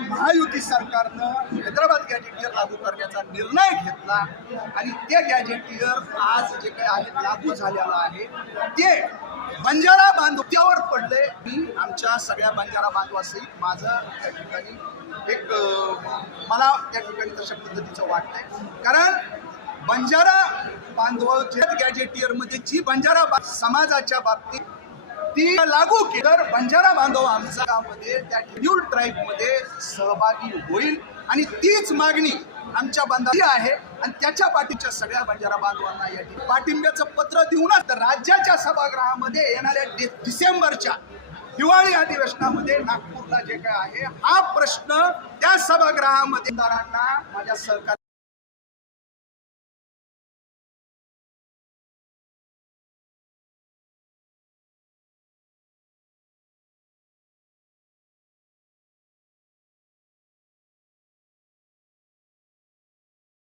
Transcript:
महायुती सरकारनं हैदराबाद गॅजेटियर लागू करण्याचा निर्णय घेतला आणि ते गॅजेटियर आज जे काही आहे लागू झालेलं आहे ते बंजारा बांधवांवर पडले। मी आमच्या सगळ्या बंजारा बांधवासहित माझं त्या ठिकाणी एक मला त्या ठिकाणी तशा पद्धतीचं वाटतंय, कारण बंजारा बांधव जे गॅजेटियरमध्ये जी बंजारा समाजाच्या बाबतीत ती लागू केली तर बंजारा बांधव आमच्या गावामध्ये त्या शेड्यूल ट्राईबमध्ये सहभागी होईल आणि तीच मागणी आमच्या बांधवांची आहे आणि त्याच्या पाठीच्या सगळ्या बंजारा बांधवांना या पाठिंब्याचं पत्र देऊनच राज्याच्या सभागृहामध्ये येणाऱ्या डिसेंबरच्या हिवाळी अधिवेशनामध्ये नागपूरला जे काय आहे हा प्रश्न त्या सभागृहामध्ये माझ्या सहकार